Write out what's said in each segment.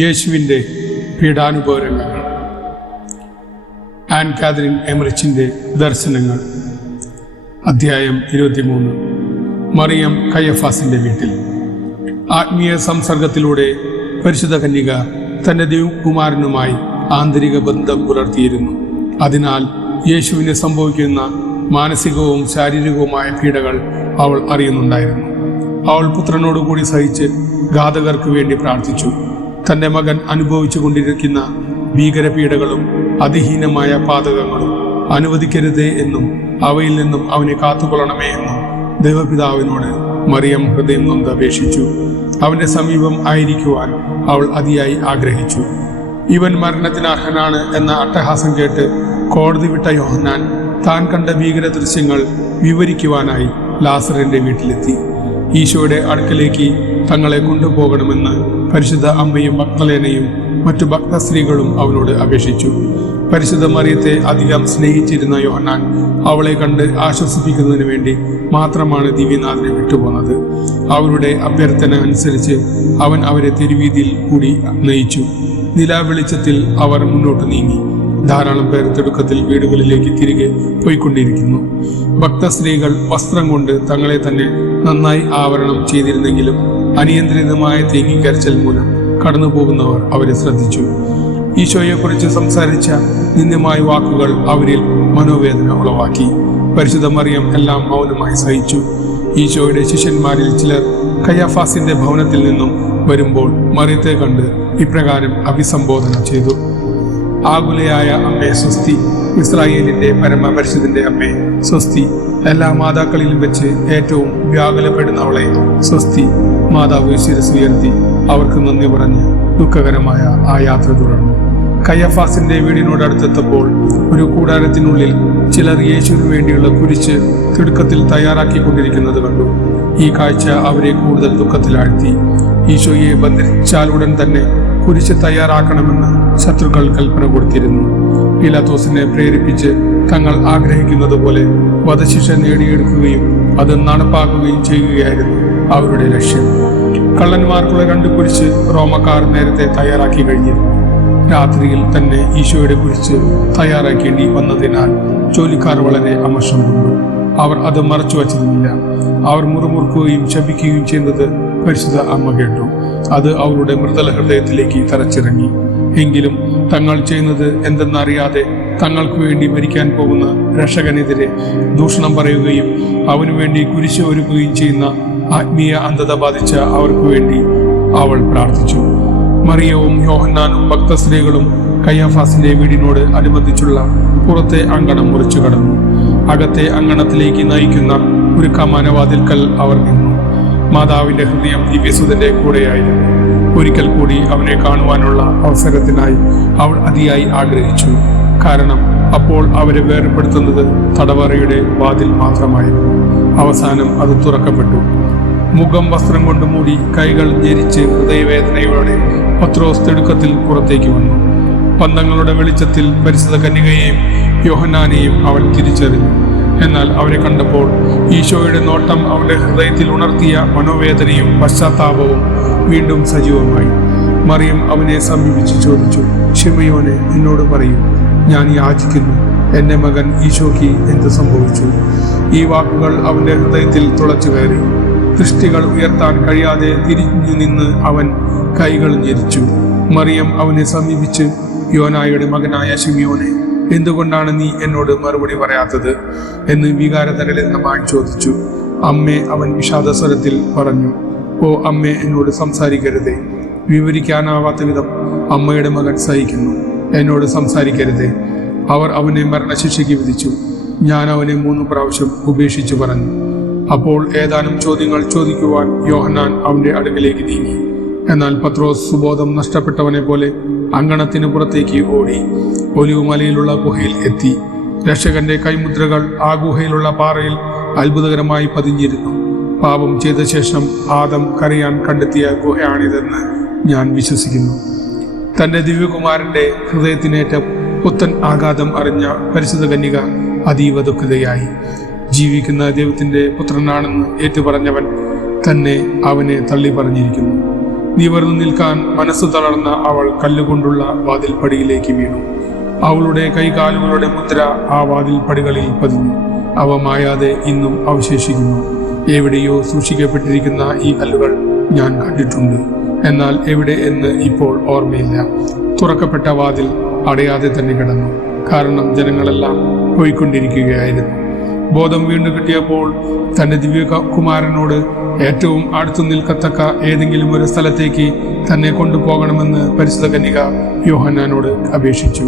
യേശുവിൻ്റെ പീഡാനുഭവങ്ങൾ. An Catherine എമറിച്ചിൻ്റെ ദർശനങ്ങൾ. അധ്യായം 23. മറിയം കയ്യഫാസിൻ്റെ വീട്ടിൽ. ആത്മീയ സംസർഗത്തിലൂടെ പരിശുദ്ധ കന്യക തൻ്റെ ദൈവകുമാരനുമായി ആന്തരിക ബന്ധം പുലർത്തിയിരുന്നു. അതിനാൽ യേശുവിന് സംഭവിക്കുന്ന മാനസികവും ശാരീരികവുമായ പീഡകൾ അവൾ അറിയുന്നുണ്ടായിരുന്നു. അവൾ പുത്രനോടുകൂടി സഹിച്ച് ഘാതകർക്ക് വേണ്ടി പ്രാർത്ഥിച്ചു. തൻ്റെ മകൻ അനുഭവിച്ചു കൊണ്ടിരിക്കുന്ന ഭീകരപീഡകളും അതിഹീനമായ പാതകങ്ങളും അനുവദിക്കരുതേ എന്നും അവയിൽ നിന്നും അവനെ കാത്തുകൊള്ളണമേ എന്നും ദൈവപിതാവിനോട് മറിയം ഹൃദയം നൊന്ത് അപേക്ഷിച്ചു. അവന്റെ സമീപം ആയിരിക്കുവാൻ അവൾ അതിയായി ആഗ്രഹിച്ചു. ഇവൻ മരണത്തിന് അർഹനാണ് എന്ന അട്ടഹാസം കേട്ട് കോടതി വിട്ട യോഹന്നാൻ താൻ കണ്ട ഭീകര ദൃശ്യങ്ങൾ വിവരിക്കുവാനായി ലാസറിന്റെ വീട്ടിലെത്തി. ഈശോയുടെ അടുക്കലേക്ക് തങ്ങളെ കൊണ്ടുപോകണമെന്ന് പരിശുദ്ധ അമ്മയും മഗ്ദലേനയും മറ്റു ഭക്തസ്ത്രീകളും അവനോട് അപേക്ഷിച്ചു. പരിശുദ്ധ മറിയത്തെ അധികം സ്നേഹിച്ചിരുന്ന യോഹന്നാൻ അവളെ കണ്ട് ആശ്വസിപ്പിക്കുന്നതിന് വേണ്ടി മാത്രമാണ് ദിവ്യനാഥനെ വിട്ടുപോകുന്നത്. അവരുടെ അഭ്യർത്ഥന അനുസരിച്ച് അവൻ അവരെ തെരുവീതിയിൽ കൂടി നയിച്ചു. നിലാവെളിച്ചത്തിൽ അവർ മുന്നോട്ട് നീങ്ങി. ധാരാളം പേർ തിടുക്കത്തിൽ വീടുകളിലേക്ക് തിരികെ പോയിക്കൊണ്ടിരിക്കുന്നു. ഭക്തസ്ത്രീകൾ വസ്ത്രം കൊണ്ട് തങ്ങളെ തന്നെ നന്നായി ആവരണം ചെയ്തിരുന്നെങ്കിലും അനിയന്ത്രിതമായ തേങ്ങിക്കരച്ചൽ മൂലം കടന്നുപോകുന്നവർ അവരെ ശ്രദ്ധിച്ചു. ഈശോയെക്കുറിച്ച് സംസാരിച്ച നിന്ദ്യമായ വാക്കുകൾ അവരിൽ മനോവേദന ഉളവാക്കി. പരിശുദ്ധ മറിയം എല്ലാം മൗനമായി സഹിച്ചു. ഈശോയുടെ ശിഷ്യന്മാരിൽ ചിലർ കയ്യാഫാസിന്റെ ഭവനത്തിൽ നിന്നും വരുമ്പോൾ മറിയത്തെ കണ്ട് ഇപ്രകാരം അഭിസംബോധന ചെയ്തു: ആകുലയായ അമ്മേ സ്വസ്തി, ഇസ്രായേലിന്റെ പരമപരിശുദ്ധന്റെ അമ്മേ സ്വസ്തി, എല്ലാ മാതാക്കളിലും വെച്ച് ഏറ്റവും വ്യാകുലപ്പെടുന്നവളെ സ്വസ്തി. മാതാവ് ശിരസ് ഉയർത്തി അവർക്ക് നന്ദി പറഞ്ഞ് ദുഃഖകരമായ ആ യാത്ര തുടർന്നു. കയ്യഫാസിന്റെ വീടിനോടടുത്തെത്തപ്പോൾ ഒരു കൂടാരത്തിനുള്ളിൽ ചിലർ യേശുവിന് വേണ്ടിയുള്ള കുരിശ് തിടുക്കത്തിൽ തയ്യാറാക്കിക്കൊണ്ടിരിക്കുന്നത് കണ്ടു. ഈ കാഴ്ച അവരെ കൂടുതൽ ദുഃഖത്തിലാഴ്ത്തി. ഈശോയെ ബന്ധിച്ചാലുടൻ തന്നെ കുരിശ് തയ്യാറാക്കണമെന്ന് ശത്രുക്കൾ കൽപ്പന കൊടുത്തിരുന്നു. പീലാത്തോസിനെ പ്രേരിപ്പിച്ച് തങ്ങൾ ആഗ്രഹിക്കുന്നത് പോലെ വധശിക്ഷ നേടിയെടുക്കുകയും അത് നടപ്പാക്കുകയും ചെയ്യുകയായിരുന്നു അവരുടെ ലക്ഷ്യം. കള്ളന്മാർക്കുള്ള 2 കുരിശ് റോമക്കാർ നേരത്തെ തയ്യാറാക്കി കഴിഞ്ഞിരുന്നു. രാത്രിയിൽ തന്നെ ഈശോയുടെ കുരിശ് തയ്യാറാക്കേണ്ടി വന്നതിനാൽ ജോലിക്കാർ വളരെ അമർഷം കൊണ്ടു. അവർ അത് മറച്ചു വച്ചതുമില്ല. അവർ മുറുമുറുക്കുകയും ശപിക്കുകയും ചെയ്യുന്നത് പരിശുദ്ധ അമ്മ കേട്ടു. അത് അവരുടെ മൃദുല ഹൃദയത്തിലേക്ക് തറച്ചിറങ്ങി. എങ്കിലും തങ്ങൾ ചെയ്യുന്നത് എന്തെന്നറിയാതെ തങ്ങൾക്ക് വേണ്ടി മരിക്കാൻ പോകുന്ന രക്ഷകനെതിരെ ദൂഷണം പറയുകയും അവനു വേണ്ടി കുരിശ് ഒരുക്കുകയും ചെയ്യുന്ന ആത്മീയ അന്ധത ബാധിച്ച അവർക്ക് വേണ്ടി അവൾ പ്രാർത്ഥിച്ചു. മറിയവും യോഹന്നാനും ഭക്തസ്ത്രീകളും കയ്യാഫാസിന്റെ വീടിനോട് അനുബന്ധിച്ചുള്ള പുറത്തെ അങ്കണം മുറിച്ചു കടന്നു. അകത്തെ അങ്കണത്തിലേക്ക് നയിക്കുന്ന ഒരു കമാനവാതിൽക്കൽ അവർ നിന്നു. മാതാവിന്റെ ഹൃദയം ദിവ്യസുതന്റെ കൂടെയായിരുന്നു. ഒരിക്കൽ കൂടി അവനെ കാണുവാനുള്ള അവസരത്തിനായി അവൾ അതിയായി ആഗ്രഹിച്ചു. കാരണം അപ്പോൾ അവരെ വേർപെടുത്തുന്നത് തടവറയുടെ വാതിൽ മാത്രമായിരുന്നു. അവസാനം അത് തുറക്കപ്പെട്ടു. മുഖം വസ്ത്രം കൊണ്ട് മൂടി കൈകൾ ഞെരിച്ച് ഹൃദയവേദനയോടെ പത്രോസ് തിടുക്കത്തിൽ പുറത്തേക്ക് വന്നു. പന്തങ്ങളുടെ വെളിച്ചത്തിൽ പരിശുദ്ധ കന്യകയെയും യോഹന്നാനെയും അവൻ തിരിച്ചറിഞ്ഞു. എന്നാൽ അവരെ കണ്ടപ്പോൾ ഈശോയുടെ നോട്ടം അവന്റെ ഹൃദയത്തിൽ ഉണർത്തിയ മനോവേദനയും പശ്ചാത്താപവും വീണ്ടും സജീവമായി. മറിയം അവനെ സമീപിച്ച് ചോദിച്ചു: ശിമയോനെ, എന്നോട് പറയൂ, ഞാൻ യാചിക്കുന്നു, എൻ്റെ മകൻ ഈശോയ്ക്ക് എന്ത് സംഭവിച്ചു? ഈ വാക്കുകൾ അവന്റെ ഹൃദയത്തിൽ തുളച്ചു കയറി. ദൃഷ്ടികൾ ഉയർത്താൻ കഴിയാതെ തിരിഞ്ഞു നിന്ന് അവൻ കൈകൾ ഞെരിച്ചു. മറിയം അവനെ സമീപിച്ച്: യോനായുടെ മകനായ ശിമയോനെ, എന്തുകൊണ്ടാണ് നീ എന്നോട് മറുപടി പറയാത്തത് എന്ന് വികാരതരളിതമായി ചോദിച്ചു. അമ്മേ, അവൻ വിഷാദസ്വരത്തിൽ പറഞ്ഞു. ഓ അമ്മേ, എന്നോട് സംസാരിക്കരുതേ. വിവരിക്കാനാവാത്ത വിധം അമ്മയുടെ മകൻ സഹിക്കുന്നു. എന്നോട് സംസാരിക്കരുതേ. അവർ അവനെ മരണശിക്ഷയ്ക്ക് വിധിച്ചു. ഞാൻ അവനെ 3 പ്രാവശ്യം ഉപേക്ഷിച്ചു പറഞ്ഞു. അപ്പോൾ ഏതാനും ചോദ്യങ്ങൾ ചോദിക്കുവാൻ യോഹന്നാൻ അവന്റെ അടുക്കലേക്ക് നീങ്ങി. എന്നാൽ പത്രോസ് സുബോധം നഷ്ടപ്പെട്ടവനെ പോലെ അങ്കണത്തിന് പുറത്തേക്ക് ഓടി ഒലിവുമലയിലുള്ള ഗുഹയിൽ എത്തി. രക്ഷകന്റെ കൈമുദ്രകൾ ആ ഗുഹയിലുള്ള പാറയിൽ അത്ഭുതകരമായി പതിഞ്ഞിരുന്നു. പാപം ചെയ്ത ശേഷം ആദം കരയാൻ കണ്ടെത്തിയ ഗുഹയാണിതെന്ന് ഞാൻ വിശ്വസിക്കുന്നു. തന്റെ ദിവ്യകുമാരന്റെ ഹൃദയത്തിനേറ്റ പുത്തൻ ആഘാതം അറിഞ്ഞ പരിശുദ്ധ കന്യക അതീവ ദുഃഖിതയായി. ജീവിക്കുന്ന ദൈവത്തിന്റെ പുത്രനാണെന്ന് ഏറ്റുപറഞ്ഞവൻ തന്നെ അവനെ തള്ളി പറഞ്ഞിരിക്കുന്നു. നിവർന്നു നിൽക്കാൻ മനസ്സു തളർന്ന അവൾ കല്ലുകൊണ്ടുള്ള വാതിൽപ്പടിയിലേക്ക് വീണു. അവളുടെ കൈകാലുകളുടെ മുദ്ര ആ വാതിൽപ്പടികളിൽ പതിഞ്ഞു. അവ മായാതെ ഇന്നും അവശേഷിക്കുന്നു. എവിടെയോ സൂക്ഷിക്കപ്പെട്ടിരിക്കുന്ന ഈ കല്ലുകൾ ഞാൻ കണ്ടിട്ടുണ്ട്, എന്നാൽ എവിടെ എന്ന് ഇപ്പോൾ ഓർമ്മയില്ല. തുറക്കപ്പെട്ട വാതിൽ അടയാതെ തന്നെ കിടന്നു, കാരണം ജനങ്ങളെല്ലാം പോയിക്കൊണ്ടിരിക്കുകയായിരുന്നു. ബോധം വീണ്ടു കിട്ടിയപ്പോൾ തന്റെ ദിവ്യകുമാരനോട് ഏറ്റവും അടുത്തു നിൽക്കത്തക്ക ഏതെങ്കിലും ഒരു സ്ഥലത്തേക്ക് തന്നെ കൊണ്ടുപോകണമെന്ന് പരിശുദ്ധ കന്യക യോഹന്നാനോട് അപേക്ഷിച്ചു.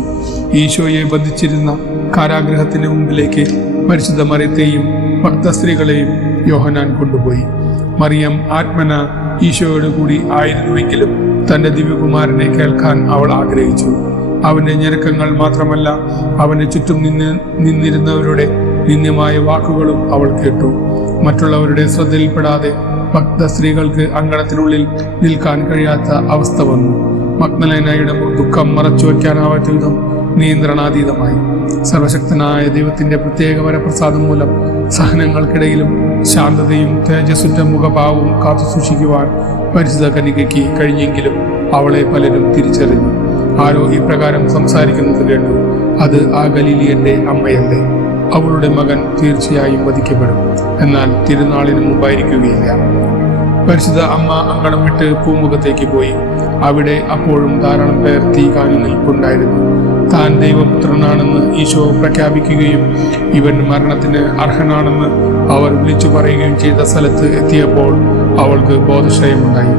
ഈശോയെ ബന്ധിച്ചിരുന്ന കാരാഗൃഹത്തിന് മുമ്പിലേക്ക് പരിശുദ്ധ മറിയത്തെയും ഭക്തസ്ത്രീകളെയും യോഹന്നാൻ കൊണ്ടുപോയി. മറിയം ആത്മന ഈശോയോട് കൂടി ആയിരുന്നുവെങ്കിലും തന്റെ ദിവ്യകുമാരനെ കേൾക്കാൻ അവൾ ആഗ്രഹിച്ചു. അവന്റെ ഞെരുക്കങ്ങൾ മാത്രമല്ല, അവന്റെ ചുറ്റും നിന്നിരുന്നവരുടെ നിന്ദ്യമായ വാക്കുകളും അവൾ കേട്ടു. മറ്റുള്ളവരുടെ ശ്രദ്ധയിൽപ്പെടാതെ ഭക്ത സ്ത്രീകൾക്ക് അങ്കണത്തിനുള്ളിൽ നിൽക്കാൻ കഴിയാത്ത അവസ്ഥ വന്നു. മഗ്ദലേനയുടെ ദുഃഖം മറച്ചു വയ്ക്കാനാവാത്ത വിധം നിയന്ത്രണാതീതമായി. സർവശക്തനായ ദൈവത്തിന്റെ പ്രത്യേക വരപ്രസാദം മൂലം സഹനങ്ങൾക്കിടയിലും ശാന്തതയും തേജസ്സുറ്റ മുഖഭാവവും കാത്തു സൂക്ഷിക്കുവാൻ പരിശുദ്ധ കന്യകയ്ക്ക് കഴിഞ്ഞെങ്കിലും അവളെ പലരും തിരിച്ചറിഞ്ഞു. ആരോ ഇപ്രകാരം സംസാരിക്കുന്നത് കേട്ടു, അത് ആ ഗലീലിയന്റെ അമ്മയല്ലേ? അവളുടെ മകൻ തീർച്ചയായും വധിക്കപ്പെടും, എന്നാൽ തിരുനാളിന് മുമ്പായിരിക്കുകയില്ല. പരിശുദ്ധ അമ്മ അങ്കണം വിട്ട് പൂമുഖത്തേക്ക് പോയി. അവിടെ അപ്പോഴും ധാരാളം പേർ തീ കാഞ്ഞു നിൽപ്പുണ്ടായിരുന്നു. താൻ ദൈവപുത്രനാണെന്ന് ഈശോ പ്രഖ്യാപിക്കുകയും ഇവൻ മരണത്തിന് അർഹനാണെന്ന് അവർ വിളിച്ചു പറയുകയും ചെയ്ത സ്ഥലത്ത് എത്തിയപ്പോൾ അവൾക്ക് ബോധക്ഷയമുണ്ടായി.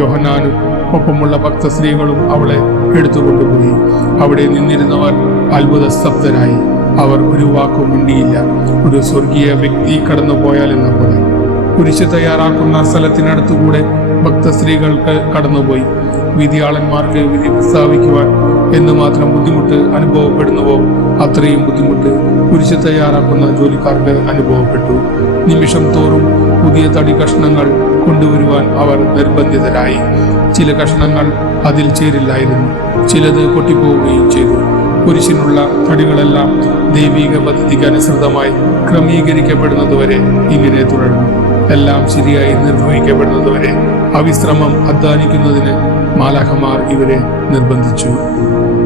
യോഹന്നാനും ഒപ്പമുള്ള ഭക്ത സ്ത്രീകളും അവളെ എടുത്തുകൊണ്ടുപോയി. അവിടെ നിന്നിരുന്നവർ അത്ഭുത സ്തബ്ധരായി. അവർ ഒരു വാക്കും മിണ്ടിയില്ല, ഒരു സ്വർഗീയ വ്യക്തി കടന്നുപോയാൽ എന്ന പോലെ. കുരിശ് തയ്യാറാക്കുന്ന സ്ഥലത്തിനടുത്തുകൂടെ ഭക്ത സ്ത്രീകൾക്ക് കടന്നുപോയി. വിധിയാളന്മാർക്ക് വിധി പ്രസ്താവിക്കുവാൻ എന്തുമാത്രം ബുദ്ധിമുട്ട് അനുഭവപ്പെടുന്നുവോ അത്രയും ബുദ്ധിമുട്ട് കുരിശ് തയ്യാറാക്കുന്ന ജോലിക്കാർക്ക് അനുഭവപ്പെട്ടു. നിമിഷം തോറും പുതിയ തടി കഷ്ണങ്ങൾ കൊണ്ടുവരുവാൻ അവർ നിർബന്ധിതരായി. ചില കഷ്ണങ്ങൾ അതിൽ ചേരില്ലായിരുന്നു, ചിലത് പൊട്ടിപ്പോവുകയും ചെയ്തു. കുരിശിനുള്ള തടികളെല്ലാം ദൈവിക പദ്ധതിക്ക് അനുസൃതമായി ക്രമീകരിക്കപ്പെടുന്നതുവരെ ഇങ്ങനെ തുടർന്നു. എല്ലാം ശരിയായി നിർവഹിക്കപ്പെടുന്നതുവരെ അവിശ്രമം അധ്വാനിക്കുന്നതിന് മാലാഖമാർ ഇവരെ നിർബന്ധിച്ചു.